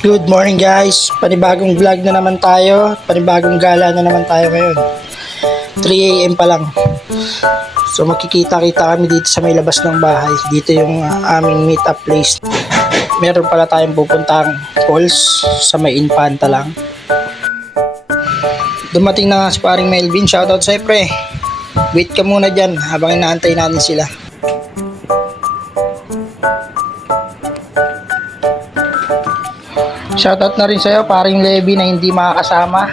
Good morning guys, panibagong vlog na naman tayo, panibagong gala na naman tayo ngayon. 3 AM pa lang. So makikita-kita kami dito sa may labas ng bahay. Dito yung aming meet up place. Meron pala tayong pupuntang falls sa may Infanta lang. Dumating na si paring Melvin, shoutout sa'yo pre. Wait ka muna dyan habang inaantay natin sila. Shoutout na rin sa'yo, paring Levi na hindi makakasama.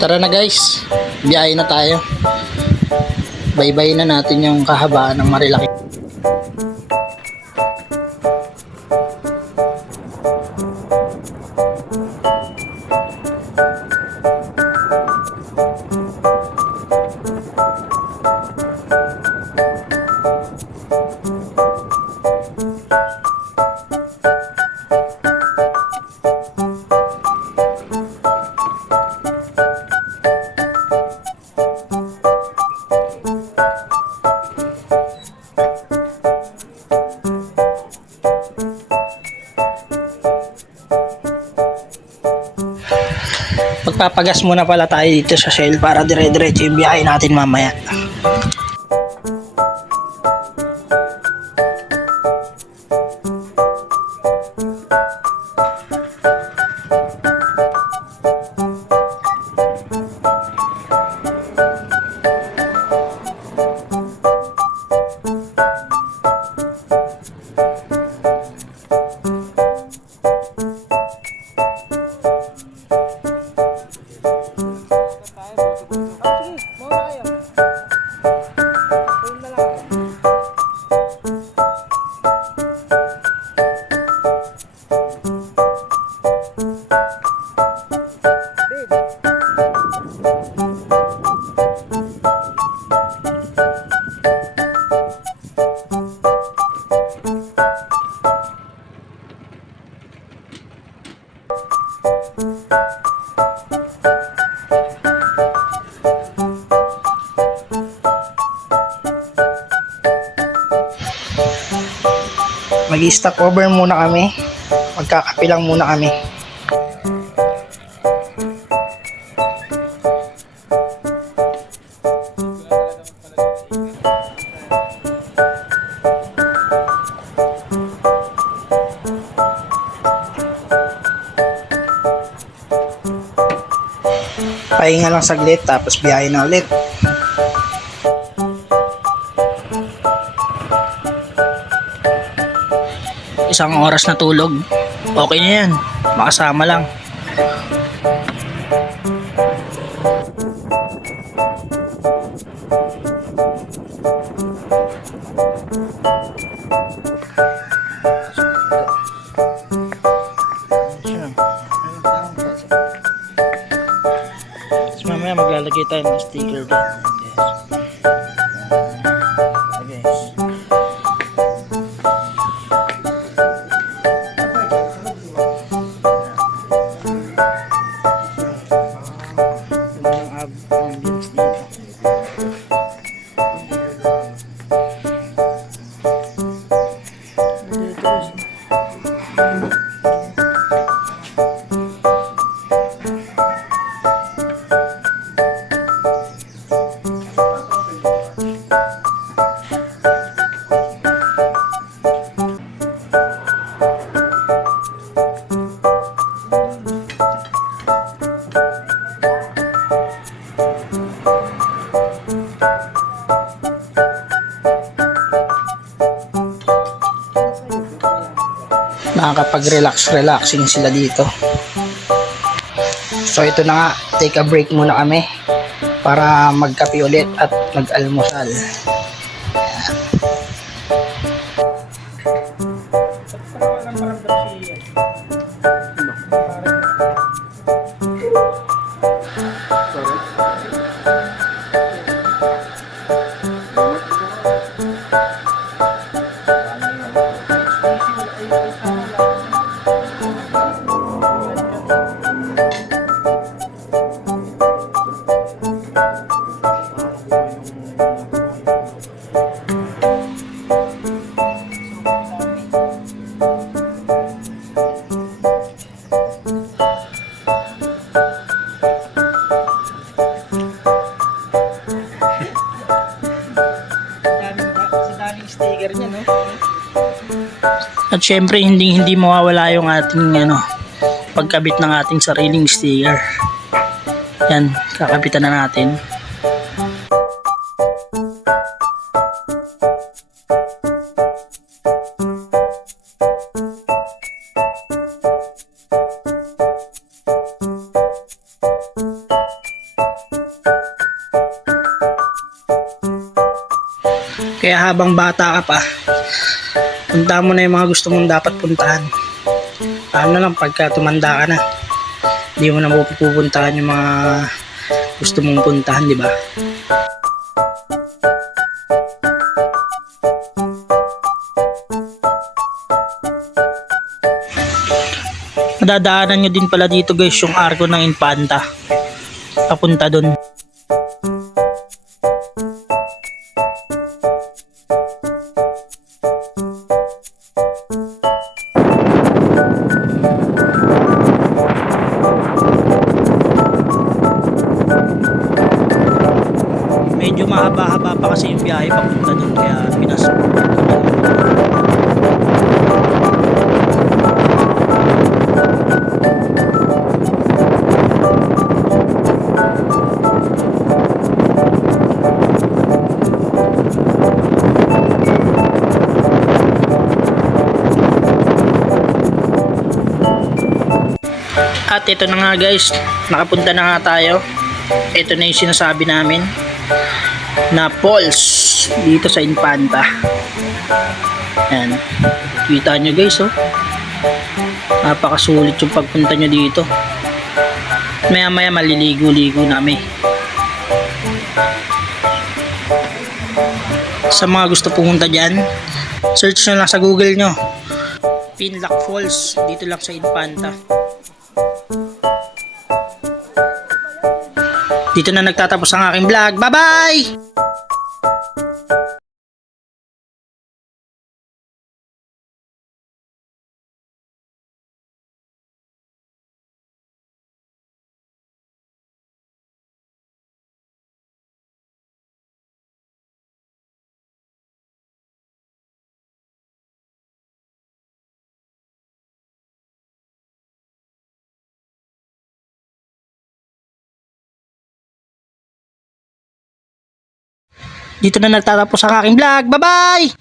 Tara na guys, biyahe na tayo. Bye-bye na natin yung kahabaan ng Marilaki. Magpapagas muna pala tayo dito sa Shell para dire-diretso yung biyahe natin mamaya. Mag-stop over muna kami. Magkakape lang muna kami. Pahinga lang saglit tapos biyahe na ulit. Isang oras na tulog. Okay na yan. Makasama lang. Tapos mamaya maglalagay tayo ng sticker doon. Nakakapag-relaxing sila dito. So ito na nga, take a break muna kami para magkape ulit at mag-almusal. sticker niya, no? At syempre hindi mawawala yung ating pagkabit ng ating sariling sticker. Yan, kakabitan na natin. Kaya habang bata ka pa, punta mo na yung mga gusto mong dapat puntahan. Paano lang pagka tumanda ka na, hindi mo na mapupuntahan yung mga gusto mong puntahan, di ba? Madadaanan nyo din pala dito guys yung arko ng Infanta. Papunta dun. Medyo mahaba-haba pa kasi yung biyahe papunta dun, kaya pinasok. At ito na nga guys, nakapunta na nga tayo. Ito na yung sinasabi namin na falls dito sa Infanta. Yan, kita nyo guys, oh, napakasulit yung pagpunta nyo dito. Maya maya maliligo-ligo namin. Sa mga gusto pumunta dyan, search nyo lang sa Google nyo Pinlac Falls, dito lang sa Infanta. Dito na nagtatapos ang aking vlog. Bye-bye! Dito na nagtatapos ang aking vlog. Bye-bye!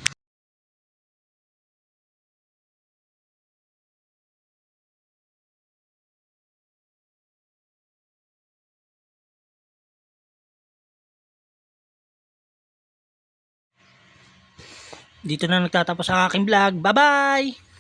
Dito na nagtatapos ang aking vlog. Bye-bye!